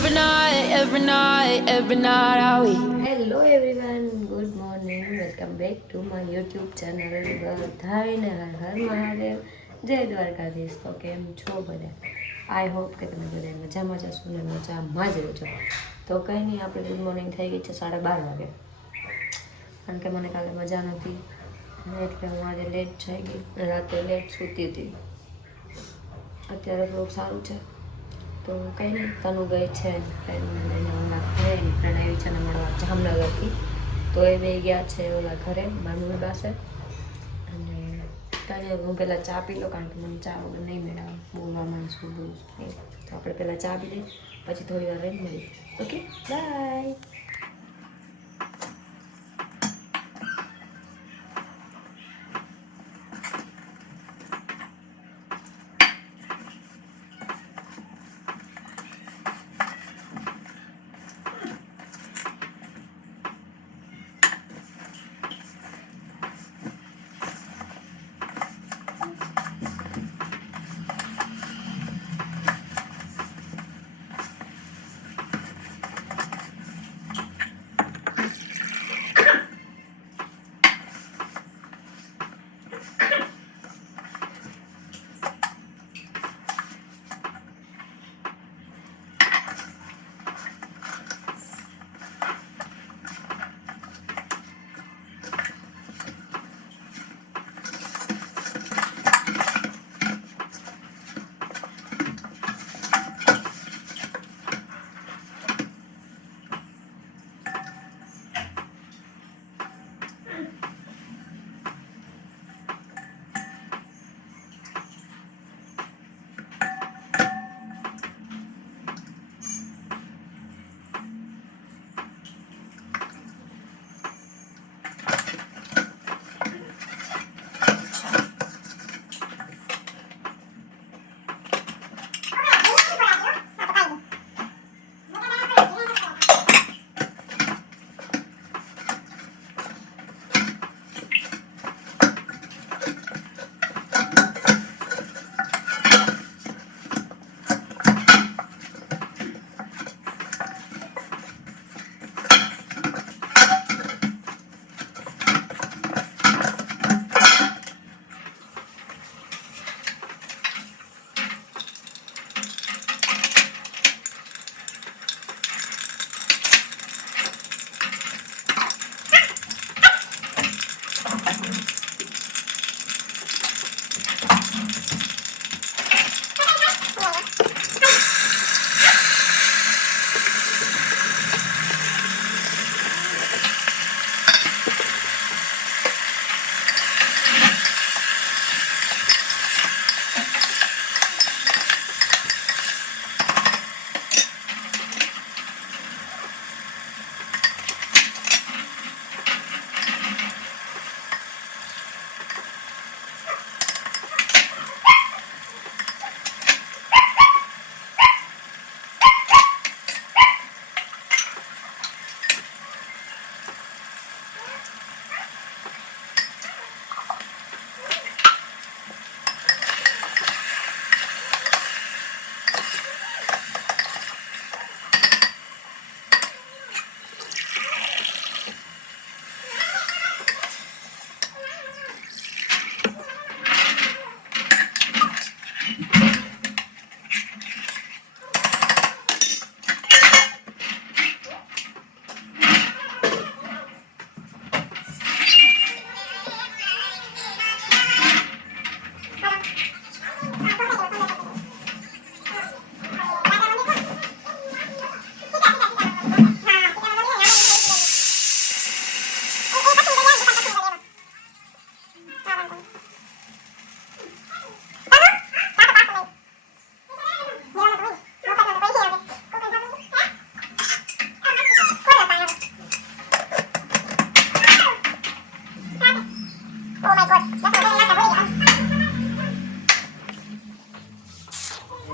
Every night, every night, every night are we? Hello everyone good morning welcome back to my YouTube channel બધાને હર હર મહાદેવ જય દ્વારકાધીશ તો કેમ છો બધા? આઈ હોપ કે તમે બધા મજામાં જશો ને મજામાં જ રહેજો તો કંઈ નહીં આપણે ગુડ મોર્નિંગ થઈ ગઈ છે સાડા બાર વાગે. કારણ કે મને કાલે મજા નથી એટલે હું આજે લેટ થઈ ગઈ રાતે લેટ સૂતી હતી. અત્યારે થોડુંક સારું છે. તો કંઈ નહીં તનુ ગઈ છે ફ્રેન્ડને લઈને હમણાં ઘરે એની ફ્રેન્ડ આવી છે ને મળવા જામનગરથી. તો એ બે ગયા છે ઓલા ઘરે મારી મમ્મી પાસે. અને તને હું પહેલાં ચા પી લો કારણ કે મને ચા વગર નહીં મેળવે. બોલવામાં શું બોલું. તો આપણે પહેલાં ચા પી લઈએ, પછી થોડી વાર રહીને મળીએ ઓકે બાય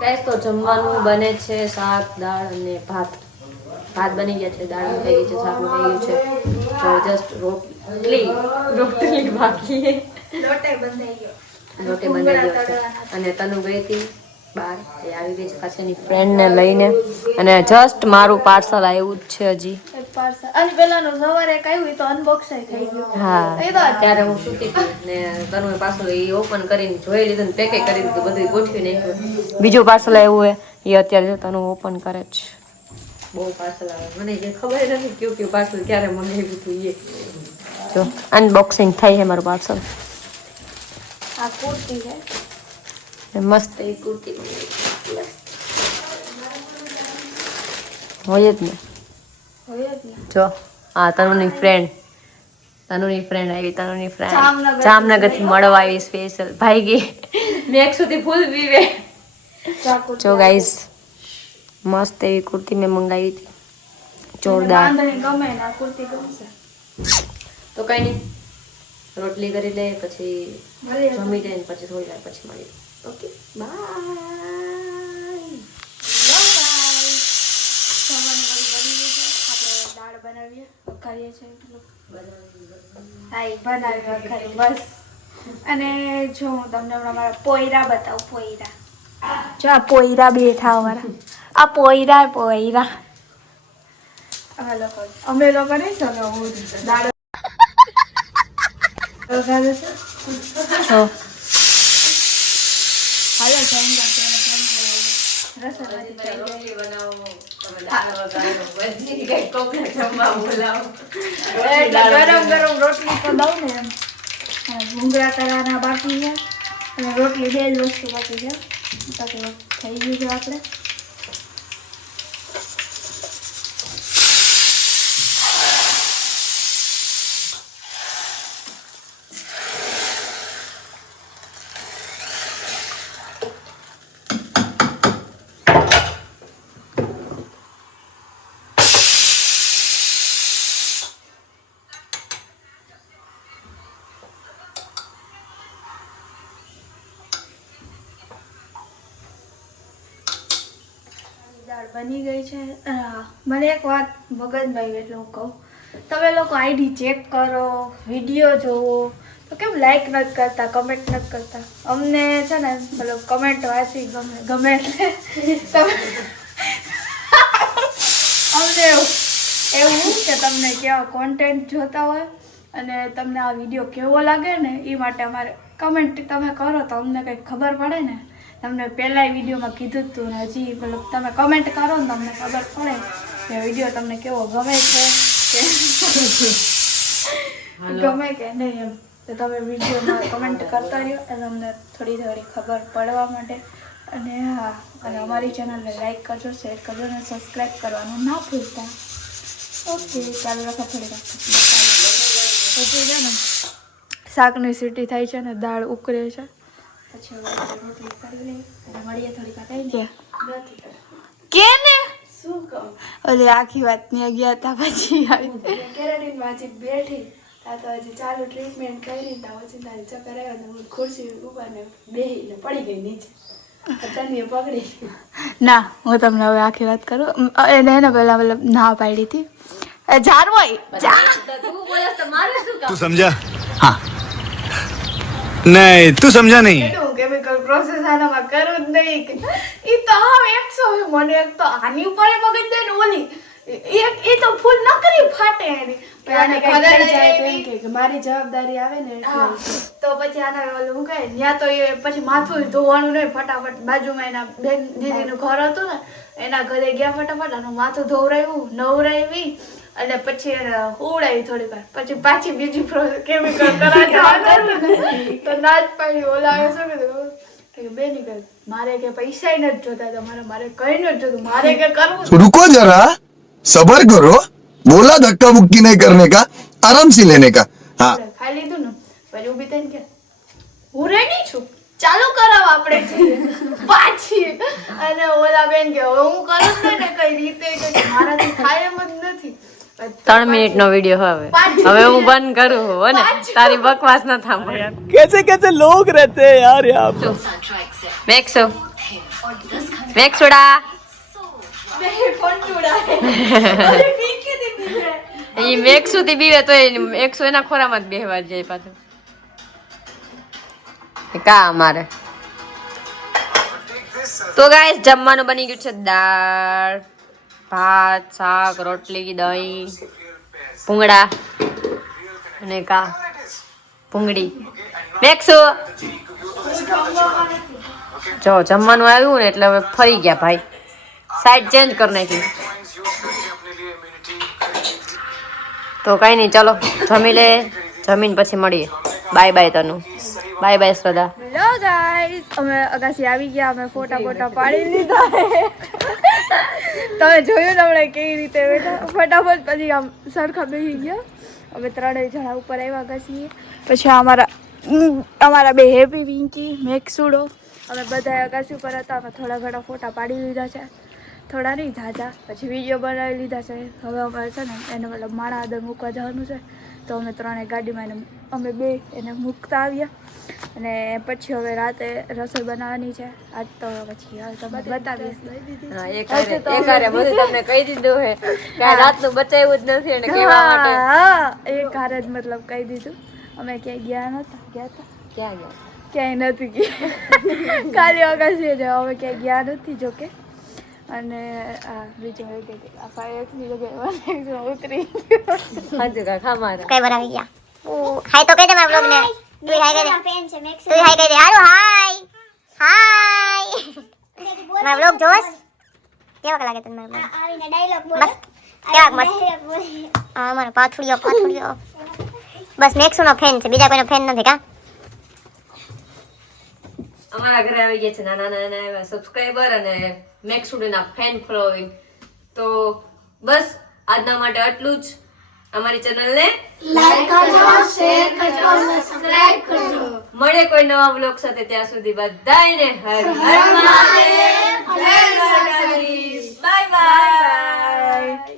ગાઈસ તો જમવાનું બને છે શાક દાળ અને ભાત. ભાત બની ગયા છે દાળ થઈ ગઈ છે શાક થઈ ગયું છે. તો જસ્ટ રોટલી. રોટલી બાકી લોટે બંધાઈ ગયો. લોટે બનાવી ગયો છે. અને તનુ ગઈ હતી બહાર એ આવી ગઈ છે પાછળની ફ્રેન્ડને લઈને. અને જસ્ટ મારું પાર્સલ આવ્યું જ છે હજી. પાર્સલ અને પેલાનું સવારે એક એ તો અનબોક્સ થઈ ગયું. હા. એ તો ત્યારે હું સૂતી ને તનુએ પાછું એ ઓપન કરીને જોઈ લીધું ને પેકે કરી દીધું બધું ગોઠવી નાખ્યું. બીજું પાર્સલ આવ્યું હે એ અત્યારે જો તનુ ઓપન કરે છે. બહુ પાર્સલ આવે. મને જે ખબર નથી કયું કયું પાર્સલ ક્યારે મંગાવ્યું હતું એ. જો અનબોક્સિંગ થાય છે મારું પાર્સલ આ કુર્તી છે. મસ્ત. એ કુર્તી હોય જ ને. જ આ તનુની ફ્રેન્ડ તનુની ફ્રેન્ડ આવી તનુની ફ્રેન્ડ જામનગરથી જામનગરથી મળવા આવી સ્પેશિયલ ભાઈ ગઈ. મેક સુધી ફૂલ પીવે જો ગાઈઝ મસ્ત એવી કુર્તી મેં મંગાવી હતી. જોરદાર. ગમે ને કુર્તી ગમશે તો કઈ નહીં. રોટલી કરી લે પછી જમી લે પછી થોડી વાર પછી મળી ઓકે બાય જમવાનું બધું બની ગયું છે આપણે દાળ બનાવીએ? વઘારીએ છીએ હા એ બનાવી વઘારી બસ. અને જો હું તમને હમણાં મારા પોયરા બતાવું પોયરા. જો આ પોયરા બેઠા અમારા આ પોયરા પોયરા. અમે લોકો. અમે નહીં હું હાલો જમવા રસોઈ ગરમ ગરમ રોટલી તો દઉં ને. ભૂંગળા કરવાના બાકી છે. અને રોટલી બે જ વસ્તુ બાકી છે. થઈ ગયું છે આપણે. દાળ બની ગઈ છે. મને એક વાત મગજમાં એટલે હું કહું. તમે લોકો આઈડી ચેક કરો, વીડિયો જોવો. તો કેમ લાઈક નથી કરતા કમેન્ટ નથી કરતા? અમને છે ને, મતલબ કમેન્ટ વાંચી ગમે ગમે અમને એવું એવું કે તમને કેવા કોન્ટેન્ટ જોતા હોય અને તમને આ વીડિયો કેવો લાગે ને, એ માટે અમારે કમેન્ટ તમે કરો તો અમને કંઈક ખબર પડે ને. તમને પહેલાંય વિડીયોમાં કીધું હતું ને હજી મતલબ તમે કમેન્ટ કરો ને તમને ખબર પડે કે વીડિયો તમને કેવો ગમે છે કે ગમે કે નહીં એમ. તો તમે વિડીયોમાં કમેન્ટ કરતા રહ્યો એટલે અમને થોડી થોડી ખબર પડવા માટે અને હા અને અમારી ચેનલને લાઈક કરજો શેર કરજો અને સબસ્ક્રાઈબ કરવાનું ના ભૂલતા. ઓકે ચાલો રાખો થોડી પછી છે ને શાકની સીટી થાય છે ને દાળ ઉકળે છે. પછી હવે રોટલી કરી લઈએ અને મળીએ થોડી વાર થઈ કે શું કહું? ઓલી આખી વાત ને ગયા હતા પછી આવી કેરેટીન વાંચી બેઠી. તા તો હજી ચાલુ ટ્રીટમેન્ટ કરી તા પછી તારે ચક્કર આવ્યો ને હું ખુરશી ઉપર ને બેહીને પડી ગઈ નીચે. તને પકડી ના હું તમને હવે આખી વાત કરું. એને એને પહેલા મતલબ ના પાડી હતી. જારવાય તું સમજા? હા. નહીં તું સમજા तू કેમિકલ પ્રોસેસ આનામાં કરું જ નહીં એ તો હવે એક સો મને એક તો આની ઉપર મગજ દે ને ઓલી. એક એ તો ફૂલ નકરી ફાટે એની. મારી જવાબદારી આવે ને તો પછી આના ઓલું હું કહે? ત્યાં તો એ પછી માથું ધોવાનું નહીં ફટાફટ બાજુમાં એના બેન દીદીનું ઘર હતું ને એના ઘરે ગયા ફટાફટ આનું માથું ધોવરાયું નવરાવી અને પછી હોવડાવી થોડી વાર. પછી પાછી બીજી કેમિકલ તો ના પાડી ઓલા શું કીધું? પૈસા મારે કરને કા. આરામથી લેને કા. ખાઈ લીધું ને? પછી ઊભી થઈને કે હું રેડી છું. ચાલુ કરાવ આપણે પાછી. અને ઓલા બેન કે હું કરું ને કઈ રીતે? મારાથી થાય જ નથી. ત્રણ મિનિટ નો વીડિયો હવે હવે હું બંધ કરું હો ને? તારી બકવાસ ના થાંભળે કેસે કેસે લોગ રહેતે યાર યહાં પર મેક્સો મેક્સોડા મેક્સુ થી બીવે તો એકસો એના ખોરામાં જ બેહવા જાય પાછું. કા અમારે? તો ગાય જમવાનું બની ગયું છે દાળ. ભાત, શાક, રોટલી, દહીં, ભૂંગળા અને કા ભૂંગળી. મેક્સુ જો, જમવાનું આવ્યું ને એટલે હવે ફરી ગયા ભાઈ. સાઈડ ચેન્જ કરી નાખી. તો કઈ નહીં, ચલો, જમી લે. જમીન પછી મળીએ. Bye bye Tanu. Bye bye Shraddha. Hello અમે અગાસી આવી ગયા, અમે ફોટા ફોટા પાડી લીધા. તમે જોયું ને હમણાં કેવી રીતે બેઠા ફટાફટ પછી આમ સરખા બેસી ગયા. અમે ત્રણેય જણા ઉપર આવ્યા ઘસીએ. પછી અમારા અમારા બે હેપી વિંકી મેક્સુડો. અમે બધા અગાસી ઉપર હતા, અમે થોડા ઘણા ફોટા પાડી લીધા છે. થોડા નહીં, ઝાઝા. પછી વીડિયો બનાવી લીધા છે. હવે અમારે છે ને, એને મતલબ માણા આદર મૂકવા જવાનું છે. તો અમે ત્રણેય ગાડીમાં એને અમે બે એને મૂકતા આવ્યા. અને પછી હવે રાતે રસોઈ બનાવવાની છે. આજ તો પછી હવે તમને બતાવીશ. એક હારે- એક હારે બધું તમને કહી દીધું હે. કે રાતનું બચાવ્યું જ નથી એને કહેવા માટે. હા. એક હારે જ મતલબ કહી દીધું. અમે ક્યાંય ગયા નહોતા. ગયા હતા? ક્યાં ગયા? ક્યાંય નથી ગયા. ખાલી અગાસી જ અમે ક્યાંય ગયા નથી જોકે અને બીજું એ કે આ ફાઈવ એક બીજો વન એક્સમાં ઉતરી ગયો. હાજુ કા ખા મારા? કઈ બરાબર ગયા. હાય તો કહી દે મારા બ્લોગ ને તું હાય કહી દે. તું હાય કહી દે. હાલો હાય. હાય. મારા બ્લોગ જોસ કેવા લાગે તને મારા બ્લોગ બોલ. કેવા મસ્ત? હા મારો પાથુડિયો પાથુડિયો. બસ મેક્સનો ફેન છે. બીજા કોઈનો ફેન નથી કા? અમારા ઘરે આવી ગયા છે નાના નાના એવા સબસ્ક્રાઇબર અને મેક્સુડના ફેન ફોલોઈંગ તો બસ આજના માટે આટલું જ. અમારી ચેનલને મળે કોઈ નવા બ્લોગ સાથે ત્યાં સુધી બધાને હર હર મહાદેવ. જય દ્વારકાધીશ. Bye bye